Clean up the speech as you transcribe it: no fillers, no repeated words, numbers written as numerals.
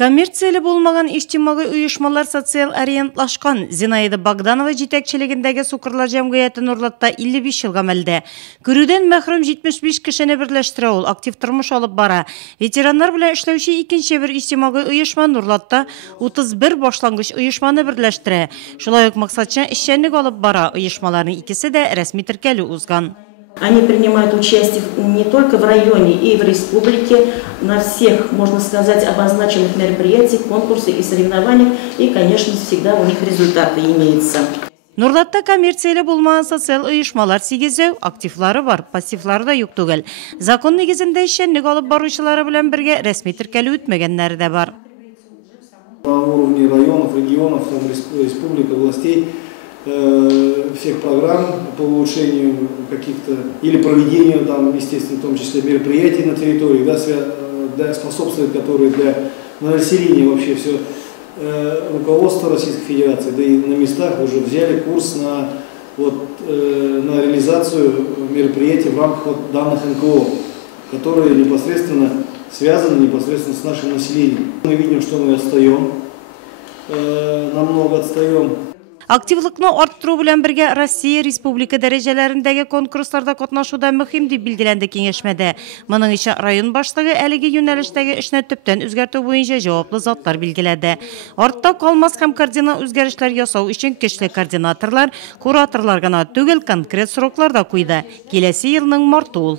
Коммерциялы болмаған иштимагый уюшмалар социал ориентлашкан. Зинаида Богданова жетекчилигиндеги Сукурлар жамгыяты Нурлатта 55 жылга мелде. Көрүүдөн мәхрүм 75 кишини бирлештире ул актив турмуш алып бара. Ветерандар белән эшләүче икенче бер иштимагый уюшма Нурлатта 31 башлангыч уюшманы бирлештире. Шулай ук максатчан эшчәнлек алып бара. Уюшмаларның икесе дә рәсми теркәлү узган. Они принимают участие не только в районе и в республике, на всех, можно сказать, обозначенных мероприятиях, конкурсах и соревнованиях, и, конечно, всегда у них результаты имеются. Нурлатта коммерциялы булмаган социал уюшмалар сигезеу активлары бар, пассивлары да юк түгел. Закон нигезендә эшчәнлек алып баручылары белән бергә рәсми теркәлү үтмәгәннәре дә бар. По уровню районов, регионов, республик, областей, всех программ по улучшению каких-то или проведению там, естественно, в том числе мероприятий на территории, да, способствует которые для населения вообще все руководство Российской Федерации, да и на местах уже взяли курс на реализацию мероприятий в рамках данных НКО, которые непосредственно связаны с нашим населением. Мы видим, что мы отстаем, намного отстаем. Активлыкны арттыру белән бергә Россия республика дәрәҗәләрендәге конкурсларда катнашуда мөһим дип билгеләнде киңәшмәдә. Моның өчен район башлыгы әлеге юнәлештәге эшне төптән үзгәртү буенча җаваплы затлар билгеләде. Артта калмас һәм кардинал үзгәрешләр ясау өчен көчле координаторлар, кураторлар гына түгел, конкрет сроклар да куйды. Киләсе елның марты ул.